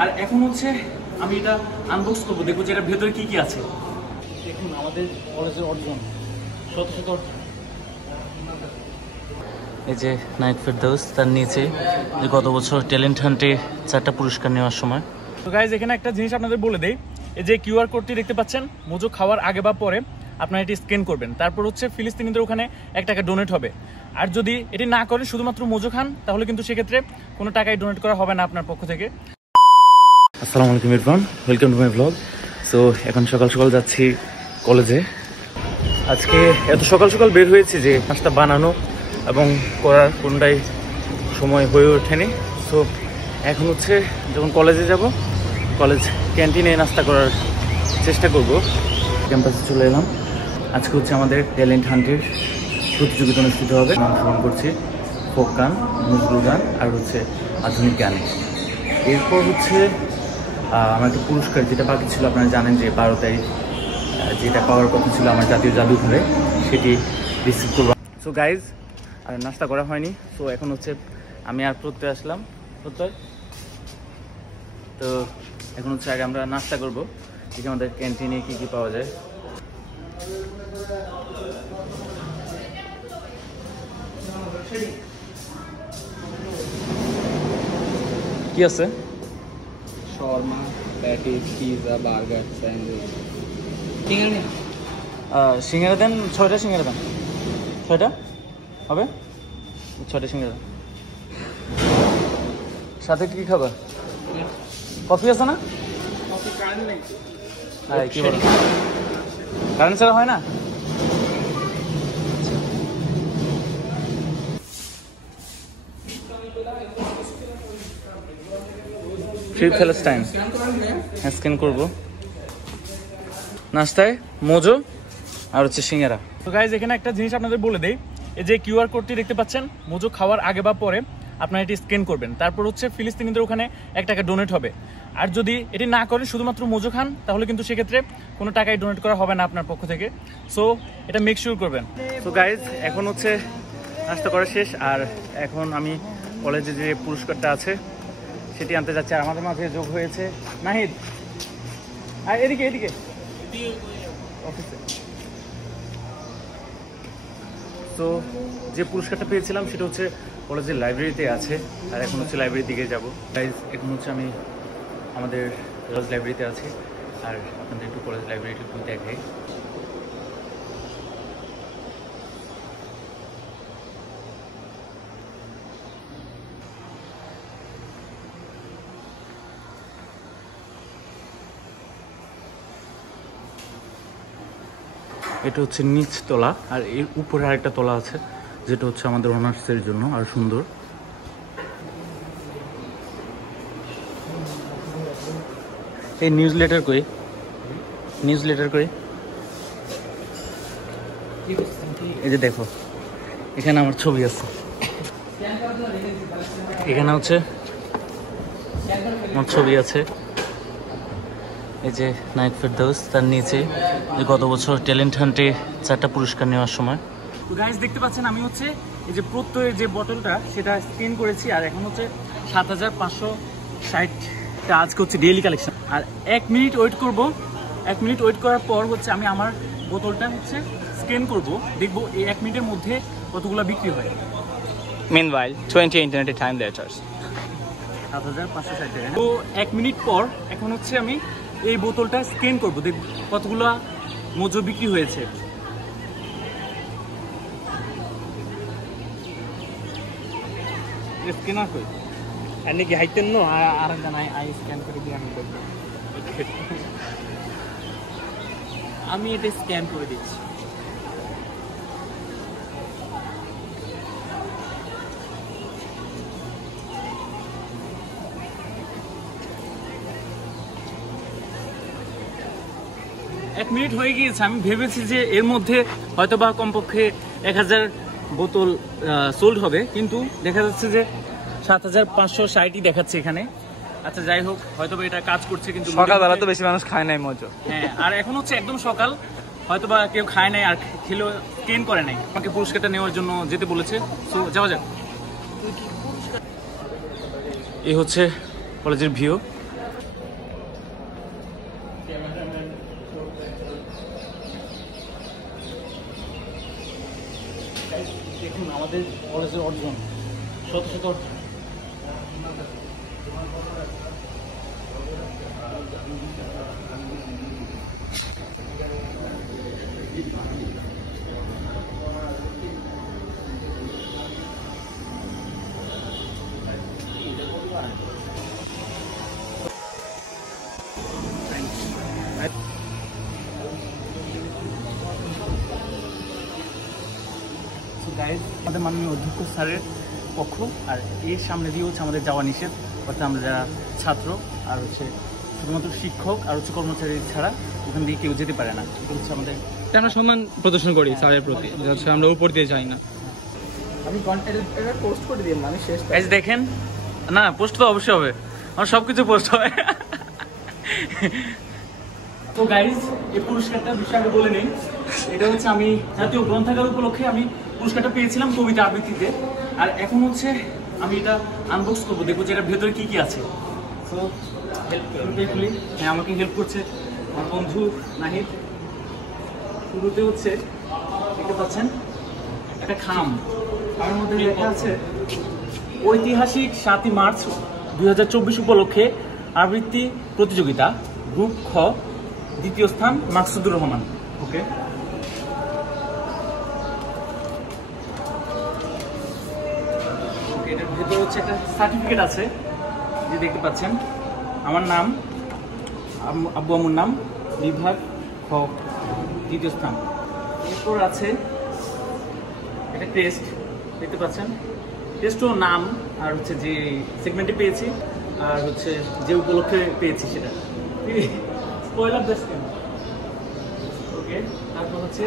আর এখন হচ্ছে আমি এটা আনবক্স করবো, দেখবো যে এটার ভেতরে কি কি আছে। দেখুন আমাদের কলেজের অর্জন শত শত। এই যে নাইট ফেরদৌস, তার নিচে যে গত বছর ট্যালেন্ট হান্টে 4টা পুরস্কার নেওয়ার সময়। তো গাইজ এখানে একটা জিনিস আপনাদের বলে দেই, এই যে কিউআর কোডটি দেখতে পাচ্ছেন, মোজো খাওয়ার আগে বা পরে আপনারা এটি স্ক্যান করবেন, তারপর হচ্ছে ফিলিস্তিনিদের ওখানে 1 টাকা ডোনেট হবে। আর যদি এটি না করেন, শুধুমাত্র মোজো খান, তাহলে কিন্তু সেক্ষেত্রে কোনো টাকাই ডোনেট করা হবে না আপনার পক্ষ থেকে। আসসালামু আলাইকুম Irfan, welcome to my blog. So এখন সকাল সকাল যাচ্ছি কলেজে। আজকে এত সকাল সকাল বের হয়েছি যে নাস্তা বানানো এবং করার কোনটাই সময় হয়ে ওঠেনি। সো এখন হচ্ছে যখন কলেজে যাব, কলেজ ক্যান্টিনে নাস্তা করার চেষ্টা করব। ক্যাম্পাসে চলে এলাম। আজকে হচ্ছে আমাদের ট্যালেন্ট হান্টের প্রতিযোগিতা অনুষ্ঠিত হবে। অংশগ্রহণ করছি ফোক গান, নজরুল গান আর হচ্ছে আধুনিক গান। এরপর হচ্ছে আমার একটা পুরস্কার যেটা বাকি ছিল, আপনারা জানেন যে 12 তারিখ যেটা পাওয়ার কথা ছিল আমার জাতীয় জাদুঘরে, সেটি রিসিভ করব। সো গাইজ, আর নাস্তা করা হয়নি। সো এখন হচ্ছে আমি আর প্রত্যয় আসলাম। প্রত্যয় তো এখন হচ্ছে আগে আমরা নাস্তা করব। ঠিক আমাদের ক্যান্টিনে কি কি পাওয়া যায়। কি আছে? Shawarma, patties, pizza, burger, sandwich. সিঙ্গারা দেন 6টা সিঙ্গারা দেন। 6টা হবে? 6টা সিঙ্গারা। সাথে কি খাবা? কফি আছে না? হ্যাঁ, কি বলো, কারেন্ট ছাড়া হয় না? ফ্রি প্যালেস্টাইন স্ক্যান করবো। নাস্তায় মোজো আর হচ্ছে সিঙ্গারা। তো গাইজ এখানে একটা জিনিস আপনাদের বলে দেই, এই যে কিউআর কোডটি দেখতে পাচ্ছেন, মোজো খাওয়ার আগে বা পরে আপনারা এটি স্ক্যান করবেন, তারপর হচ্ছে ফিলিস্তিনিদের ওখানে 1 টাকা ডোনেট হবে। আর যদি এটি না করেন, শুধুমাত্র মোজো খান, তাহলে কিন্তু সেক্ষেত্রে কোনো টাকাই ডোনেট করা হবে না আপনার পক্ষ থেকে। সো এটা মেক শিওর করবেন। তো গাইজ এখন হচ্ছে নাস্তা করা শেষ, আর এখন আমি কলেজে যে পুরস্কারটা আছে সেটি আনতে যাচ্ছি। আর আমাদের মাঝে যোগ হয়েছে নাহিদ। আর এদিকে এদিকে অফিসে। তো যে পুরস্কারটা পেয়েছিলাম সেটা হচ্ছে কলেজের লাইব্রেরিতে আছে, আর এখন হচ্ছে লাইব্রেরির দিকে যাবো। গাইজ এখন হচ্ছে আমি আমাদের কলেজ লাইব্রেরিতে আছি, আর আপনাদের একটু কলেজ লাইব্রেরিটা একটু দেখাই। এটা হচ্ছে নিচ তলা, আর এর উপরে আরেকটা তলা আছে, যেটা হচ্ছে আমাদের অনার্সের জন্য আর সুন্দর। এই নিউজ লেটার কই? নিউজ লেটার কই? এই যে দেখো, এখানে আমার ছবি আছে। এখানে হচ্ছে আমার ছবি আছে। এই যে নাইট ফেরদৌস, তার নিচে যে গত বছর ট্যালেন্ট হান্টে 4টা পুরস্কার নেওয়ার সময়। তো গাইজ দেখতে পাচ্ছেন, আমি হচ্ছে এই যে প্রত্যয়ের যে বটলটা সেটা স্ক্যান করেছি, আর এখন হচ্ছে 7560টা আজকে হচ্ছে ডেইলি কালেকশন। আর 1 মিনিট ওয়েট করব। 1 মিনিট ওয়েট করার পর হচ্ছে আমি আমার বোতলটা হচ্ছে স্ক্যান করব, দেখবো এই 1 মিনিটের মধ্যে কতগুলো বিক্রি হয়। Meanwhile, 20 internet time later. 7560 টাকা। তো 1 মিনিট পর এখন হচ্ছে আমি এই বোতলটা স্ক্যান করবো, দেখব কতগুলো মোজো বিক্রি হয়েছে। স্ক্যানার কই? এনে কি হাইতেন নো আর জানাই আই স্ক্যান করে দিয়ে আমি দেখব। আমি এটা স্ক্যান করে দিচ্ছি। এক মিনিট হয়ে গিয়েছে। আমি ভেবেছি যে এর মধ্যে হয়তোবা কমপক্ষে 1000 বোতল সোল্ড হবে, কিন্তু দেখা যাচ্ছে যে 7560ই দেখাচ্ছে এখানে। আচ্ছা যাই হোক, হয়তোবা এটা কাজ করছে, কিন্তু সকালবেলা তো বেশি মানুষ খায় নাই মোজো। হ্যাঁ, আর এখন হচ্ছে একদম সকাল, হয়তোবা কেউ খায় নাই, আর খেলেও স্ক্যান করে নাই। আমাকে পুরস্কারটা নেওয়ার জন্য যেতে বলেছে। সো যাওয়া যাক। এই হচ্ছে কলেজের ভিউ। আমাদের কলেজের অর্জন, শত শত অর্জন। আমাদের মাননীয় অধ্যক্ষ স্যারের পক্ষ, আর এর সামনে দিয়ে হচ্ছে আমাদের যাওয়া নিষেধ, অর্থাৎ আমরা যারা ছাত্র আর হচ্ছে শুধুমাত্র শিক্ষক আর হচ্ছে কর্মচারী ছাড়া ওখান দিয়ে কেউ যেতে পারে না। এটা হচ্ছে আমাদের, আমরা সম্মান প্রদর্শন করি স্যারের প্রতি, হচ্ছে আমরা উপর দিয়ে যাই না। আমি কন্টেন্ট পোস্ট করে দিই, মানে শেষ গাইজ দেখেন, না পোস্ট তো অবশ্যই হবে, আমার সব কিছু পোস্ট হয়। তো গাইজ এই পুরস্কারটার বিষয়ে আগে বলে নেই। এটা হচ্ছে আমি জাতীয় গ্রন্থাগার উপলক্ষে আমি পুরস্কারটা পেয়েছিলাম কবিতা আবৃত্তিতে, আর এখন হচ্ছে আমি এটা আনবক্স করবো, দেখবো যে এটার ভেতরে কি কি আছে। তো হ্যাঁ, আমাকে হেল্প করছে আমার বন্ধু নাহিদ। শুরুতে হচ্ছে দেখতে পাচ্ছেন একটা খাম, তার মধ্যে লেখা আছে ঐতিহাসিক 7ই মার্চ 2024 উপলক্ষে আবৃত্তি প্রতিযোগিতা, গ্রুপ খ, দ্বিতীয় স্থান মাকসুদুর রহমান। ওকে, এটার ভেতরে হচ্ছে একটা সার্টিফিকেট আছে, যে দেখতে পাচ্ছেন আমার নাম, আব্বু আম্মুর নাম, বিভাগ খ, দ্বিতীয় স্থান। এরপর আছে একটা টেস্ট, দেখতে পাচ্ছেন টেস্টও নাম আর হচ্ছে যে সেগমেন্টে পেয়েছি আর হচ্ছে যে উপলক্ষে পেয়েছি সেটা। স্পয়লার বেস্ট কেন? ওকে, তারপর হচ্ছে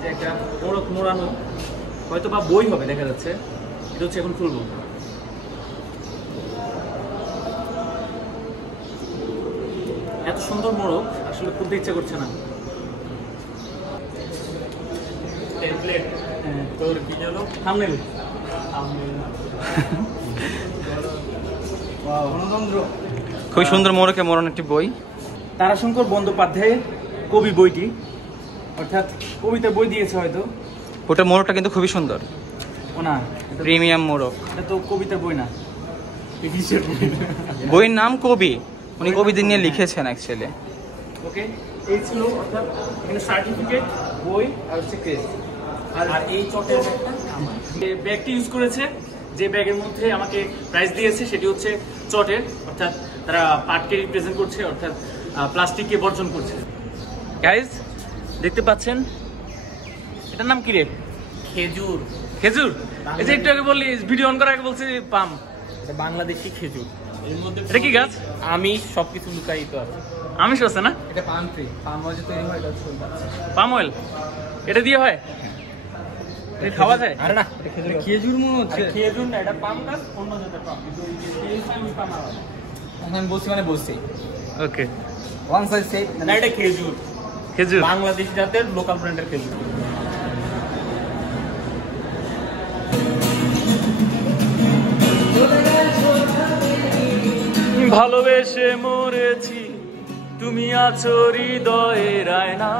যে একটা মোড়ক মোড়ানো, হয়তো বা বই হবে দেখা যাচ্ছে, এটা হচ্ছে এখন খুলবো। এত সুন্দর মোড়ক আসলে খুলতে ইচ্ছা করছে না। টেমপ্লেট, তোর কি হলো? থাম্বনেল। গণতন্ত্র, খুবই সুন্দর মোড়কে মোড়ানো একটি বই। তারাশঙ্কর বন্দ্যোপাধ্যায়ের কবি বইটি, অর্থাৎ কবিতার বই দিয়েছে হয়তো। ওটা মোড়কটা কিন্তু খুবই সুন্দর, ও না, প্রিমিয়াম মোড়ক। এটা তো কবিতার বই না, ইংলিশের বই। বইয়ের নাম কবি, উনি কবিদের নিয়ে লিখেছেন অ্যাকচুয়ালি। ওকে, এই ছিল অর্থাৎ এখানে সার্টিফিকেট, বই আর হচ্ছে ক্রেস্ট। আর এই চটের যে ব্যাগটি ইউজ করেছে, যে ব্যাগের মধ্যে আমাকে প্রাইজ দিয়েছে সেটি হচ্ছে চটের, অর্থাৎ তারা পাটকে রিপ্রেজেন্ট করছে, অর্থাৎ প্লাস্টিককে বর্জন করছে। গাইজ দেখতে পাচ্ছেন, এটার নাম কি রে? খেজুর। খেজুর? এই যে একটু আগে বললি, ভিডিও অন করার আগে বলছি পাম। এটা বাংলাদেশি খেজুর, এর মধ্যে এটা কি গাছ? আমিষ সবকিছু লুকায়িত আছে। আমিষ আছে না? এটা পাম ট্রি, পাম অয়েল তৈরি হয়, এটা পাম অয়েল এটা দিয়ে হয়? এটা খাওয়া যায়? আরে না, এটা খেজুর মনে হচ্ছে। খেজুর না, এটা পাম গাছ, অন্য জাতের পাম, কিন্তু এই পাম আলাদা। আমি বলছি মানে বলছি ওকে, ওয়ান সাইজ সেট না, এটা খেজুর, খেজুর বাংলাদেশি জাতের লোকাল ব্র্যান্ডের খেজুর। ভালোবেসে মরেছি, তুমি আছো হৃদয়ের আয়না,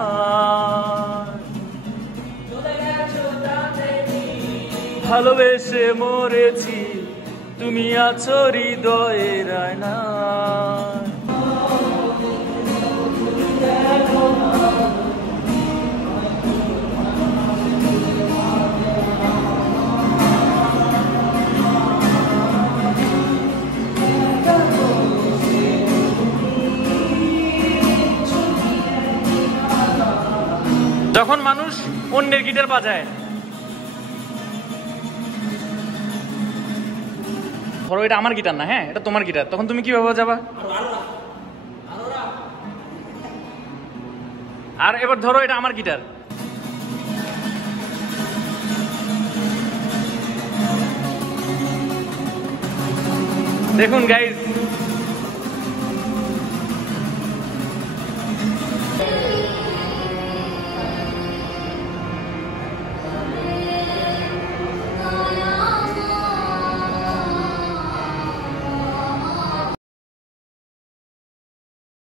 ভালোবেসে মরেছি, তুমি আছো হৃদয়ের আয়না। যখন মানুষ অন্যের গিটার বাজায়, ধরো এটা আমার গিটার না, হ্যাঁ এটা তোমার গিটার, তখন তুমি কিভাবে বাজাবা? আর এবার ধরো এটা আমার গিটার, দেখুন গাইজ